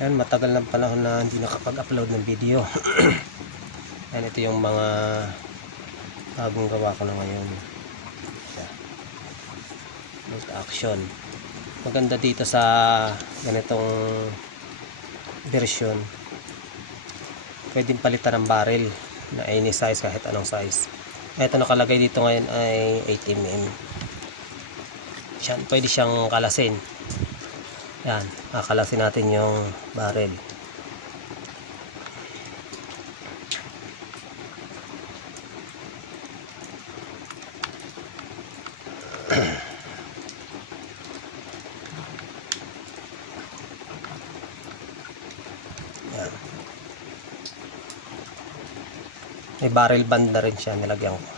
Ayan, matagal ng panahon na hindi nakapag-upload ng video. Ayan, ito yung mga bagong gawa ko na ngayon. Bolt action. Maganda dito sa ganitong version, pwedeng palitan ng barrel na any size, kahit anong size. Ito nakalagay dito ngayon ay 8mm. Yan, pwede siyang kalasin. Yan, kakalasin natin yung barrel. Yan. May barrel band na rin siya, nilagyan ko.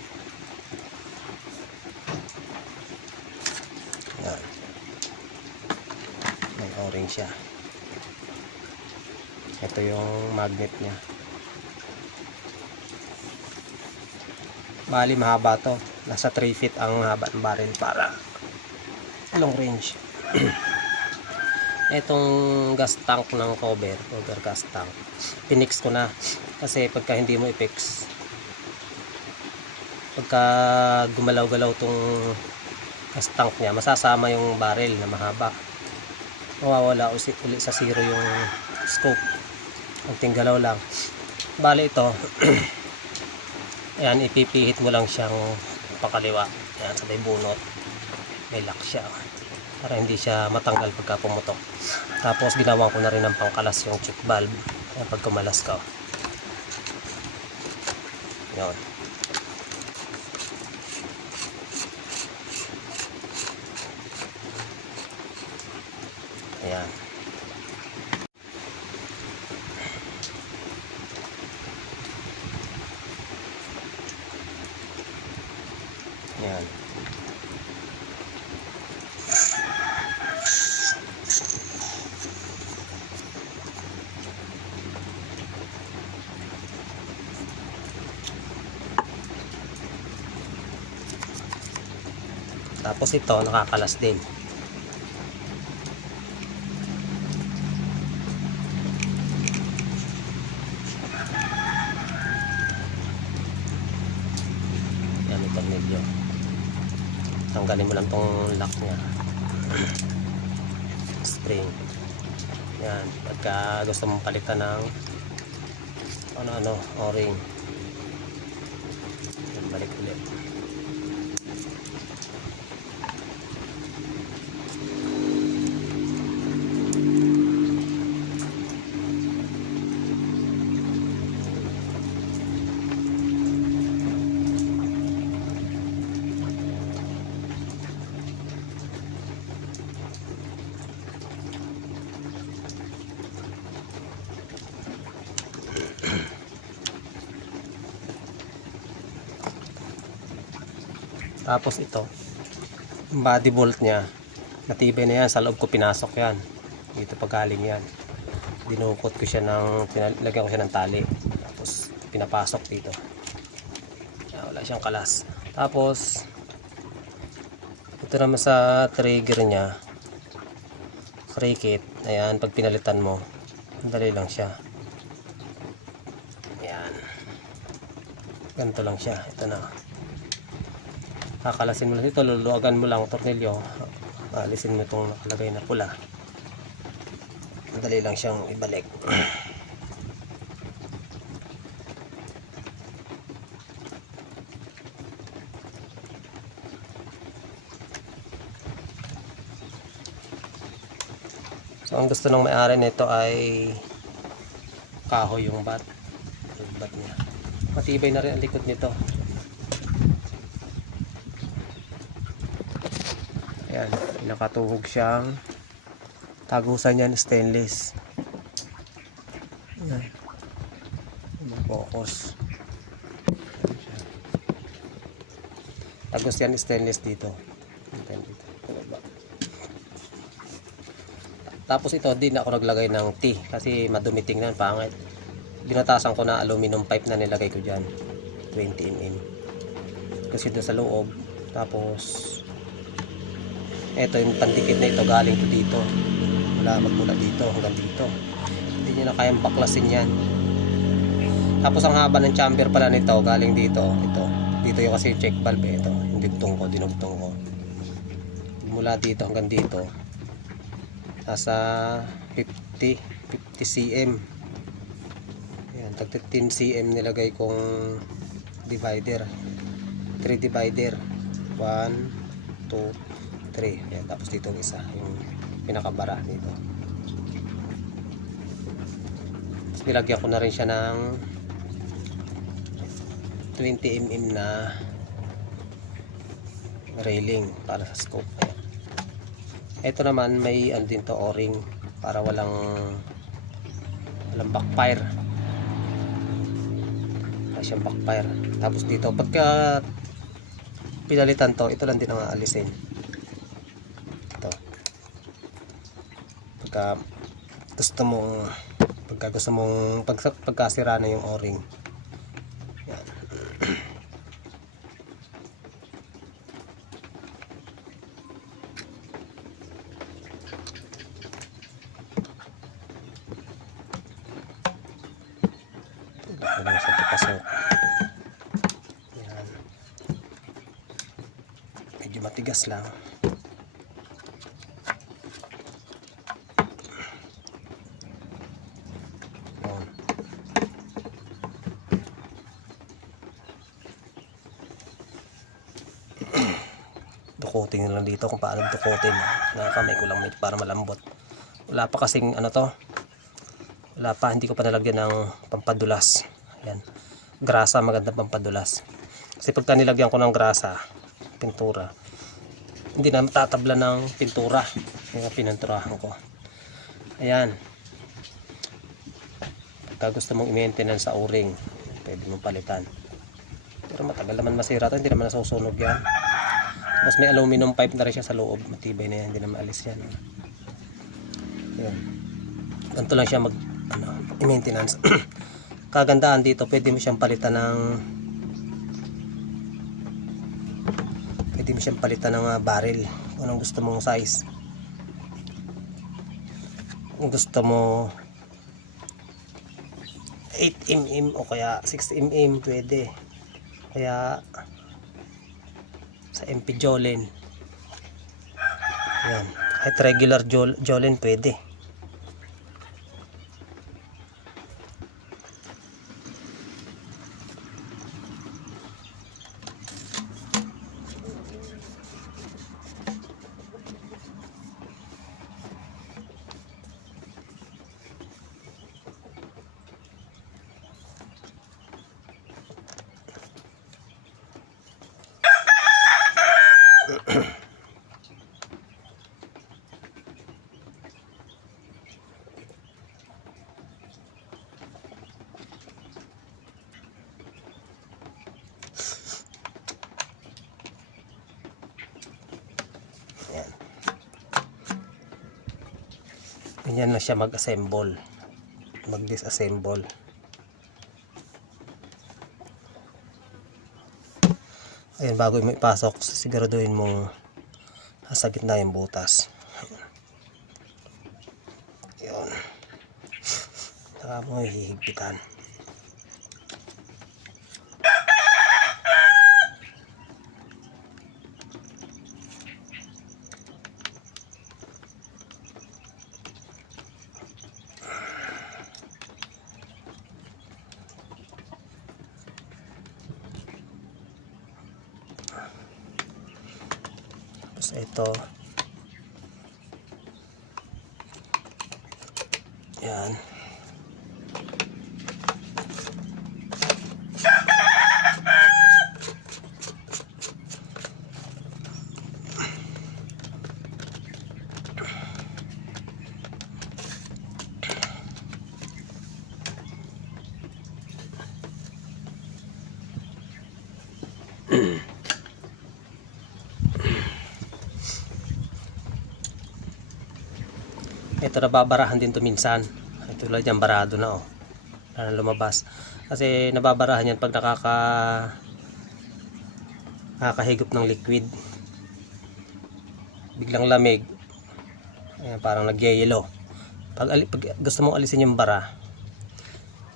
Yan. May o-ring siya. Ito yung magnet niya. Bali mahaba to. Nasa 3 feet ang haba ng barrel para long range. Itong gas tank ng cover gas tank, pinix ko na kasi pagka hindi mo i-fix, pagka gumalaw-galaw tong gas tank niya, masasama yung barrel na mahaba, mawawala uli sa zero yung scope. Konting galaw lang. Bali ito ayan, ipipihit mo lang siyang pakaliwa. Ayan, sa may bunot may lock siya para hindi siya matanggal pagka pumutok. Tapos ginawa ko na rin ng pangkalas yung check valve. Ayan, pag kumalas ka, yun. Ayan. Ayan. Tapos ito nakakalas din. Yan yung tornilyo. Tanggalin mo lang tong lock nya. Spring. Yan, pagka gusto mong palitan ng ano o-ring, balik ulit. Tapos ito, yung body bolt nya, matibay na yan. Sa loob ko pinasok yan. Dito pagaling yan. Dinukot ko siya lagyan ko siya ng tali. Tapos pinapasok dito. Wala siyang kalas. Tapos ito naman sa trigger nya, krikit. Ayan, pag pinalitan mo, dali lang siya. Ayan. Ganito lang siya. Ito na. Kakalasin mo lang dito, luluwagan mo lang tornilyo, alisin mo itong nakalagay na pula. Madali lang siyang ibalik. So ang gusto ng may-ari nito ay kahoy yung bat niya. Matibay na rin ang likod nito. Ayan, nakatuhog siyang tagusan yan, stainless. Ayan, mag-focus. Tagus yan, stainless dito. Tapos ito, din ako naglagay ng T kasi madumi tingnan, pangit. Binatasan ko na aluminum pipe na nilagay ko dyan, 20mm kasi doon sa loob. Tapos ito yung pandikit na ito, galing to dito, wala magmula dito hanggang dito. Hindi na kayang baklasin yan. Tapos ang haba ng chamber pala nito galing dito. Dito yung kasi check valve ito. Yung dinugtong ko. Mula dito hanggang dito. Nasa 50 cm. Ayan, tag 15 cm nilagay kong divider. 3 divider. 1, 2, 3. Ayan, tapos dito isa. Yung pinakabara dito. Tapos nilagyan ko na rin siya ng 20 mm na railing para sa scope. Ayan. Ito naman may andin to o-ring para walang backfire. Wala siyang backfire. Tapos dito pagka pinalitan to, ito lang din ang aalisin. Ito. Pagkasira na yung o-ring. Yan. Lang siya papasok. Yan. Medyo matigas lang. Yan. Dukutin lang dito kung paano dukutin. Nakakamay ko lang para malambot. Wala pa kasing ano to. Wala pa, hindi ko pa nalagyan ng pampadulas. Ayan. Grasa, magandang pampadulas. Kasi pagka nilagyan ko ng grasa, pintura, hindi na matatabla ng pintura. Yung pinanturahan ko. Ayan. Pagka gusto mong i-maintenance sa o-ring, pwede mong palitan. Pero matagal naman masira ito, hindi naman nasusunog yan. Mas may aluminum pipe na rin siya sa loob. Matibay na yan, hindi na maalis yan. Ayan. Ganito lang siya i-maintenance. Kagandahan dito, pwede mo siyang palitan ng barrel kung anong gusto mong size. Kung gusto mo 8mm o kaya 6mm pwede. Kaya sa MP Jolene. Ayan. Kahit regular Jolene pwede. Ayan. Ganyan lang siya mag-assemble. Mag-disassemble. Ayan, bago mo ipasok, siguraduhin mong nasa gitna yung butas. Ayan. Saka mo hihigpitan. Tapos ito. Yan. Ito nababarahan din to minsan. Ito lang dyan, barado na oh. Para lumabas. Kasi nababarahan yan pag nakakahigop ng liquid. Biglang lamig. Ayan, parang nagyayelo. Pag gusto mong alisin yung bara,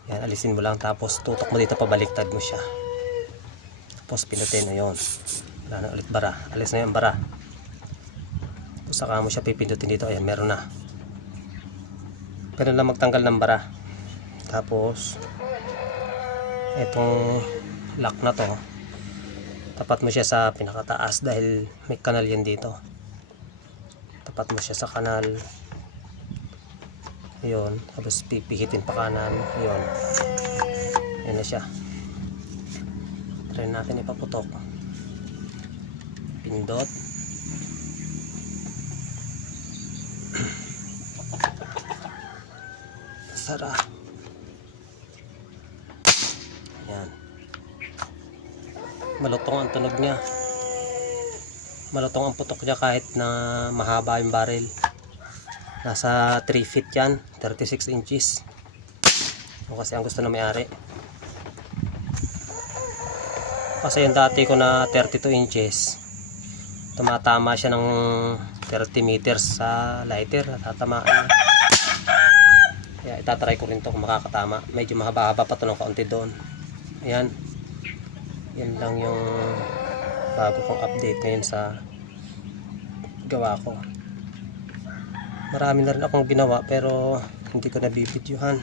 yan, alisin mo lang, tapos tutok mo dito, pabaliktad mo siya, tapos pinutin mo yun. Wala na ulit bara, alis na yung bara. Tapos saka mo siya pipindutin dito. Ayan, meron na. Ganun lang magtanggal ng bara. Tapos itong lock na to, tapat mo siya sa pinakataas dahil may kanal yan dito. Tapat mo siya sa kanal. Yun, tapos pipihitin pa kanan. Yun, yan na siya. Try natin ipaputok. Pindot. Sara. Yan. Malutong ang tunog niya. Malutong ang putok niya kahit na mahaba yung barrel. Nasa 3 feet yan, 36 inches. O kasi ang gusto na may-ari. Kasi yung dati ko na 32 inches, tumatama siya ng 30 meters sa lighter. Tatamaan niya. Kaya itatry ko rin to kung makakatama. Medyo mahaba-haba pa to ng kaunti doon. Ayan. Yan lang yung bago kong update ngayon sa gawa ko. Marami na rin akong ginawa pero hindi ko nabibidyohan.